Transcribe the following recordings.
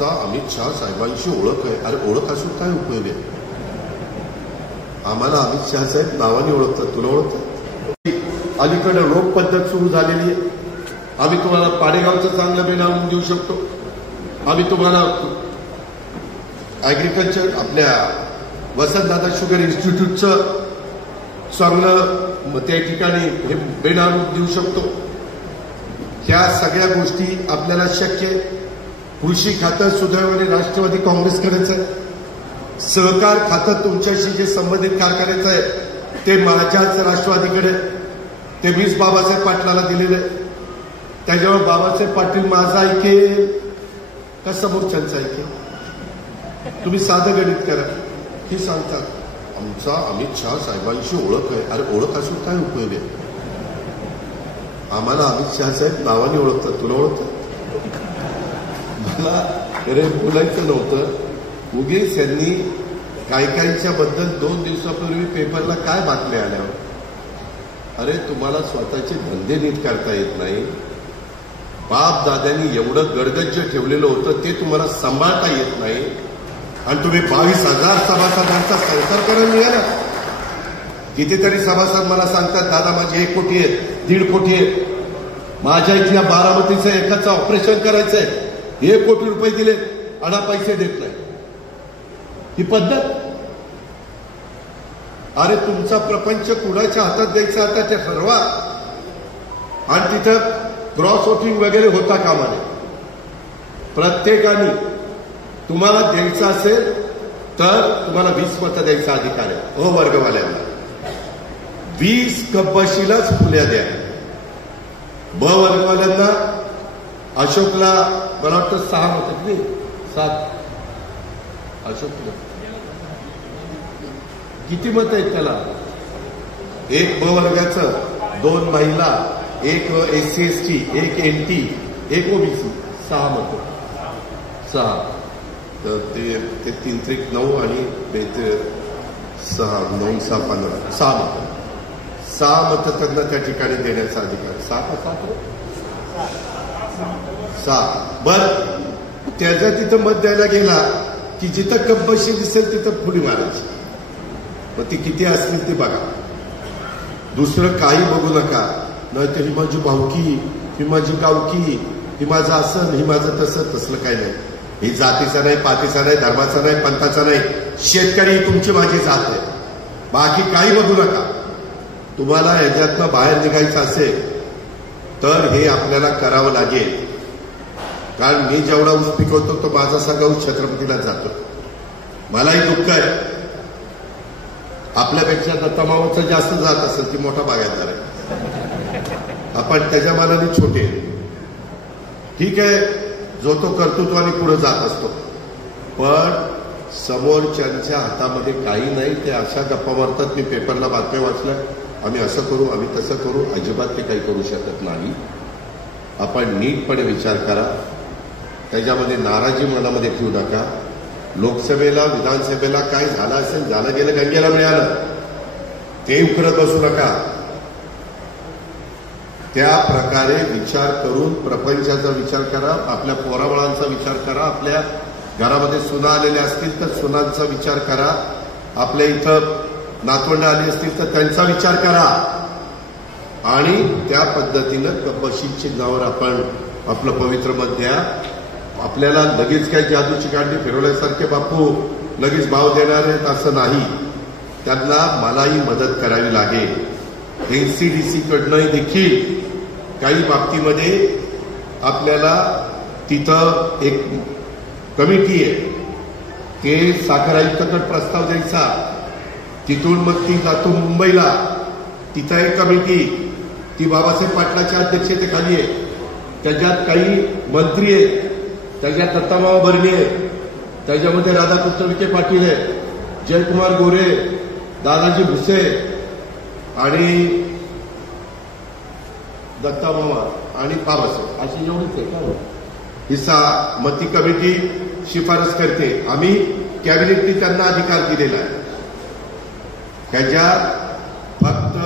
आमचा अमित शहा साहेबांशी ओळख आहे. अरे ओळख असून काय उपयोग आहे? आम्हाला अमित शहा साहेब नावाने ओळखतात. तुला ओळखतात? अलीकडे रोप पद्धत सुरू झालेली आहे. आम्ही तुम्हाला पाडेगावचं चांगलं बेनावून देऊ शकतो. आम्ही तुम्हाला ऍग्रिकल्चर आपल्या वसंतदादा शुगर इन्स्टिट्यूटचं चांगलं त्या ठिकाणी हे बेनावून देऊ शकतो. ह्या सगळ्या गोष्टी आपल्याला शक्य आहे. कृषी खातं सुदैवाने राष्ट्रवादी काँग्रेसकडेच आहे. सहकार खातं तुमच्याशी जे संबंधित कारखान्याचं आहे ते माझ्याच राष्ट्रवादीकडे, ते मीच बाबासाहेब पाटलाला दिलेलं आहे. त्याच्यावर बाबासाहेब पाटील माझं ऐके का समोरच्यांचं ऐके? तुम्ही साधं गणित करा. ही सांगतात आमचा अमित शहा साहेबांशी ओळख आहे. अरे ओळख असून काय उपयोग आहे? आम्हाला अमित शहा साहेब नावाने ओळखतात. तुला ओळखतात? मला अरे बोलायचं नव्हतं. उगीच यांनी काहीच्या बद्दल 2 दिवसापूर्वी पेपरला काय बातम्या आल्यावर, अरे तुम्हाला स्वतःचे धंदे नीट करता येत नाही. बाप दाद्यांनी एवढं गडगज्ज ठेवलेलं होतं ते तुम्हाला सांभाळता येत नाही आणि तुम्ही 22,000 सभासदांचा संसार करायला मिळाला. कितीतरी सभासद मला सांगतात दादा माझे 1 कोटी आहेत, 1.5 कोटी आहेत. माझ्या इथल्या बारामतीचं एकाचं ऑपरेशन करायचंय, 1 कोटी रुपये दिले आणि पैसे देत नाही. ही पद्धत? अरे तुमचा प्रपंच कुणाच्या हातात द्यायचा आता ते ठरवा. आणि तिथं क्रॉस वोटिंग वगैरे होता कामा नये. प्रत्येकाने तुम्हाला द्यायचं असेल तर तुम्हाला 20 मतं द्यायचा अधिकार आहे. वर्गवाल्यांना 20 कब्बशीलाच फुल्या द्या. वर्गवाल्यांना अशोकला मला वाटतं 6 मतं नाही 7. अशोकला किती मतं आहेत त्याला? 1 वर्गाचं, 2 महिला, 1 SC ST, 1 NT, 1 OBC, 6 मतं. 6 तर ते 3 त्रिक 9 आणि 6 9 6 15 6 मतं. 6 मतं त्यांना त्या ठिकाणी देण्याचा अधिकार. 6 बरं. त्याचा तिथं मत द्यायला गेला की जिथं कब्बशी दिसेल तिथं फुली मारायची. मग ती किती असतील ते बघा. दुसरं काही बघू नका. नाहीतर ही माझी भावकी, ही माझी गावकी, ही माझं असं, ही माझं तसं. तसलं काही नाही. ही जातीचा नाही, पातीचा नाही, धर्माचा नाही, पंथाचा नाही. शेतकरी तुमची माझी जात आहे. बाकी काही बघू नका. तुम्हाला ह्याच्यातनं बाहेर निघायचं असेल तर हे आपल्याला करावं लागेल. कारण मी जेवढा ऊस पिकवतो तो माझा सगळा ऊस छत्रपतीला जातो. मलाही दुःख आहे. आपल्यापेक्षा दत्तामावाचं जास्त जात असेल ती मोठा बागायतदार आहे. आपण त्याच्या मानाने छोटे. ठीक आहे, जो तो कर्तृत्वाने पुढे जात असतो. पण समोरच्यांच्या हातामध्ये काही नाही. ते अशा गप्पा मारतात. मी पेपरला बातम्या वाचल्या, आम्ही असं करू, आम्ही तसं करू. अजिबात ते काही करू शकत नाही. आपण नीटपणे विचार करा. त्याच्यामध्ये नाराजी मनामध्ये ठेवू नका. लोकसभेला विधानसभेला काय झालं असेल, झालं गेलं, गंगेला मिळालं, ते उकरत बसू नका. त्या प्रकारे विचार करून प्रपंचाचा विचार करा. आपल्या पोराबाळांचा विचार करा. आपल्या घरामध्ये सुना आलेल्या असतील तर सुनांचा विचार करा. आपल्या इथं नातवंड आली असतील तर त्यांचा विचार करा. आणि त्या पद्धतीनं कब्बशी चिन्हावर आपण आपलं पवित्र मत द्या. आपल्याला लगेच काही जादूची कांडी फिरवल्यासारखे बापू लगेच भाव देणार आहेत असं नाही. त्यांना मलाही मदत करावी लागेल. NCDC कडनं देखील काही बाबतीमध्ये आपल्याला तिथं एक कमिटी आहे. ते साखर आयुक्ताकडे प्रस्ताव द्यायचा. तिथून मग ती जातो मुंबईला. तिथं एक कमिटी, ती बाबासाहेब पाटलाच्या अध्यक्षतेखाली आहे. त्याच्यात काही मंत्री आहेत, त्याच्यात दत्तामावा भरणे आहे, त्याच्यामध्ये राधाकृष्ण विखे पाटील आहे, जयकुमार गोरे, दादाजी भुसे आणि दत्तामावा आणि बाबासाहेब अशी एवढीच आहे का? हिस्सा मग ती कमिटी शिफारस करते. आम्ही कॅबिनेटने त्यांना अधिकार दिलेला आहे. त्याच्यात फक्त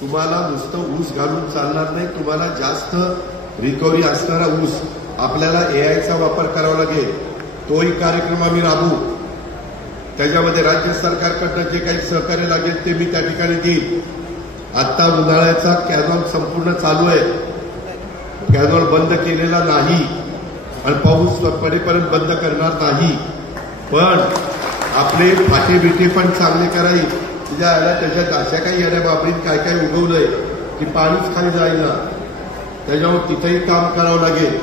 तुम्हाला नुसतं ऊस घालून चालणार नाही. तुम्हाला जास्त रिकव्हरी असणारा ऊस आपल्याला एआयचा वापर करावा लागेल. तोही कार्यक्रम आम्ही राबवू. त्याच्यामध्ये राज्य सरकारकडनं जे काही सहकार्य लागेल ते मी त्या ठिकाणी देईल. आता उन्हाळ्याचा कॅनॉल संपूर्ण चालू आहे. कॅनॉल बंद केलेला नाही आणि पाऊस पडेपर्यंत बंद करणार नाही. पण आपले फाटे बिटे पण चांगले करायचे. त्याच्यात अशा काही येण्या बाबरीत काय काय उगवलंय की पाणीच खाली जाईना. त्याच्यावर तिथेही काम करावं लागेल.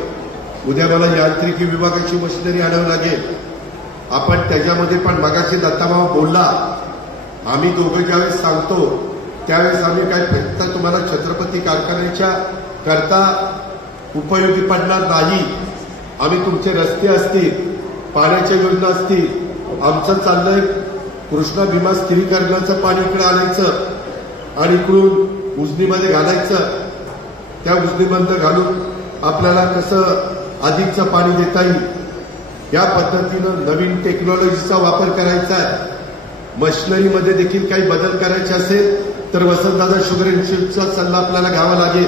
उद्या मला यांत्रिकी विभागाची मशिनरी आणावं लागेल. आपण त्याच्यामध्ये पण मगाशी दत्ताभाऊ बोलला, आम्ही दोघं ज्यावेळेस सांगतो त्यावेळेस आम्ही काय फक्त तुम्हाला छत्रपती कारखान्याच्या करता उपयोगी पडणार नाही. आम्ही तुमचे रस्ते असतील, पाण्याच्या योजना असतील, आमचं चाललंय कृष्णा भीमा स्थिरीकरणाचं पाणी इकडे आणायचं आणि इकडून उजनीमध्ये घालायचं. त्या उजनीमध्ये घालून आपल्याला कसं अधिकचं पाणी देता येईल या पद्धतीनं नवीन टेक्नॉलॉजीचा वापर करायचा आहे. मशिनरीमध्ये देखील काही बदल करायचे असेल तर वसंतदादा शुगर इन्स्टिट्यूटचा सल्ला आपल्याला घ्यावा लागेल.